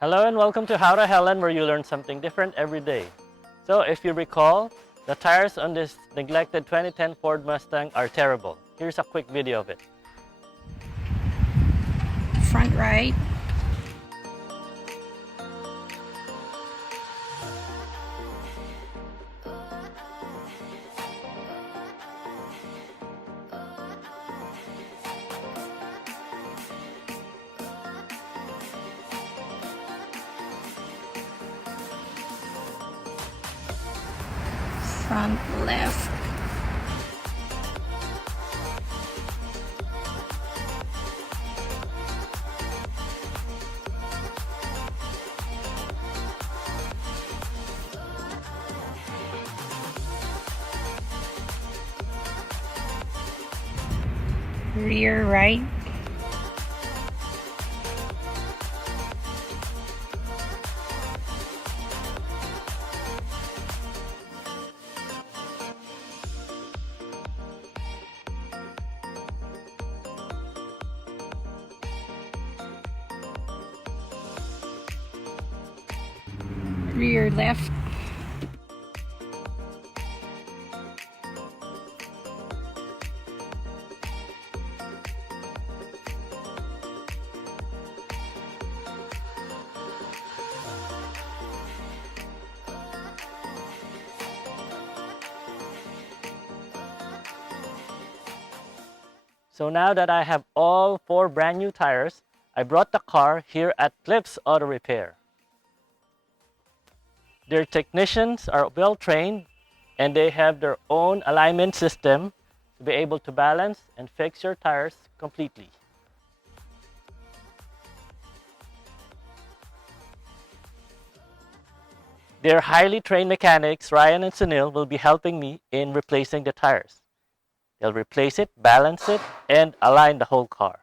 Hello and welcome to How to Helen, where you learn something different every day. So if you recall, the tires on this neglected 2010 Ford Mustang are terrible. Here's a quick video of it. Front right, front left, rear right, rear left, So now that I have all 4 brand new tires, I brought the car here at Cli'ff's Auto Repair. Their technicians are well trained and they have their own alignment system to be able to balance and fix your tires completely. Their highly trained mechanics, Ryan and Sunil, will be helping me in replacing the tires. They'll replace it, balance it, and align the whole car.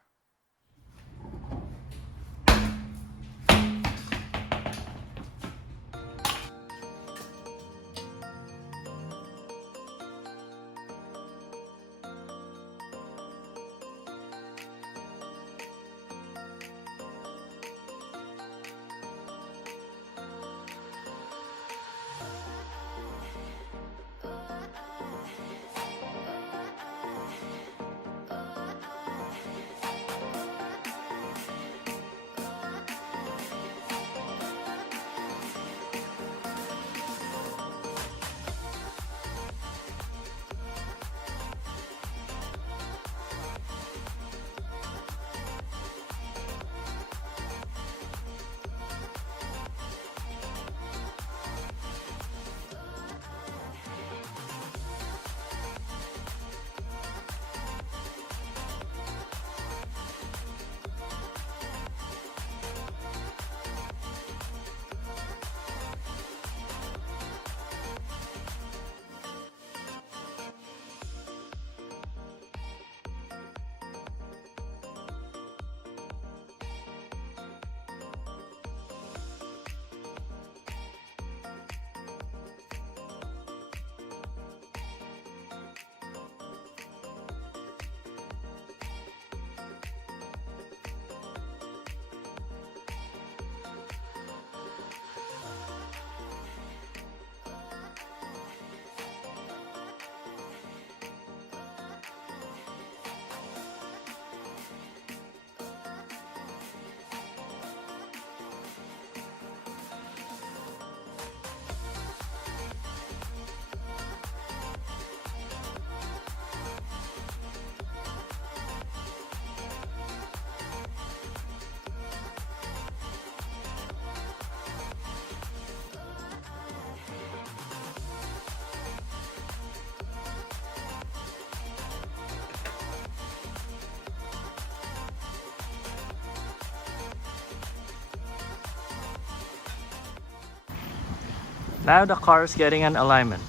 Now the car is getting an alignment.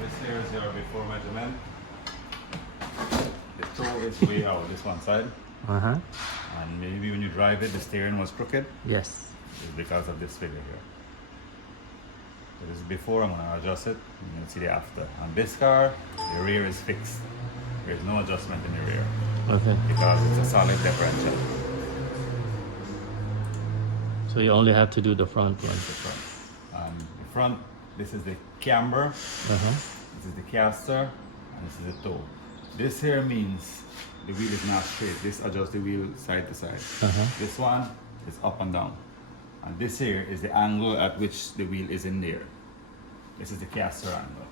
This here is your before measurement. The toe is way out this one side, Uh-huh. and maybe when you drive it, the steering was crooked. Yes. It's because of this figure here. So this is before. I'm gonna adjust it. You can see the after. On this car, the rear is fixed. There is no adjustment in the rear Okay. because it's a solid differential. So you only have to do the front one. The front. The front. This is the camber. Uh-huh. This is the caster, and this is the toe. This here means the wheel is not straight. This adjusts the wheel side to side. Uh-huh. This one is up and down. And this here is the angle at which the wheel is in there. This is the caster angle.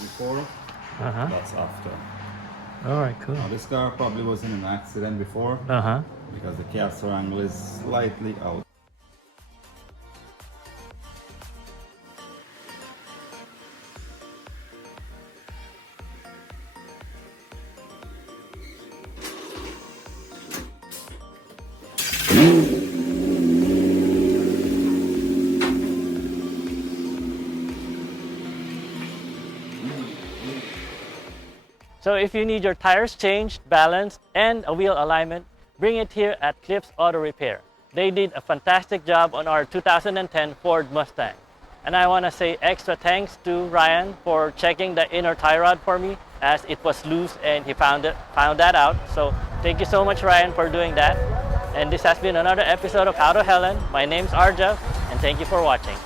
Before, Uh-huh. that's after. All right, cool. Now this car probably was in an accident before Uh-huh. because the caster angle is slightly out. So if you need your tires changed, balanced, and a wheel alignment, bring it here at Cli'ff's Auto Repair. They did a fantastic job on our 2010 Ford Mustang. And I want to say extra thanks to Ryan for checking the inner tie rod for me as it was loose and he found that out. So thank you so much, Ryan, for doing that. And this has been another episode of How to Helen. My name's Arjev, and thank you for watching.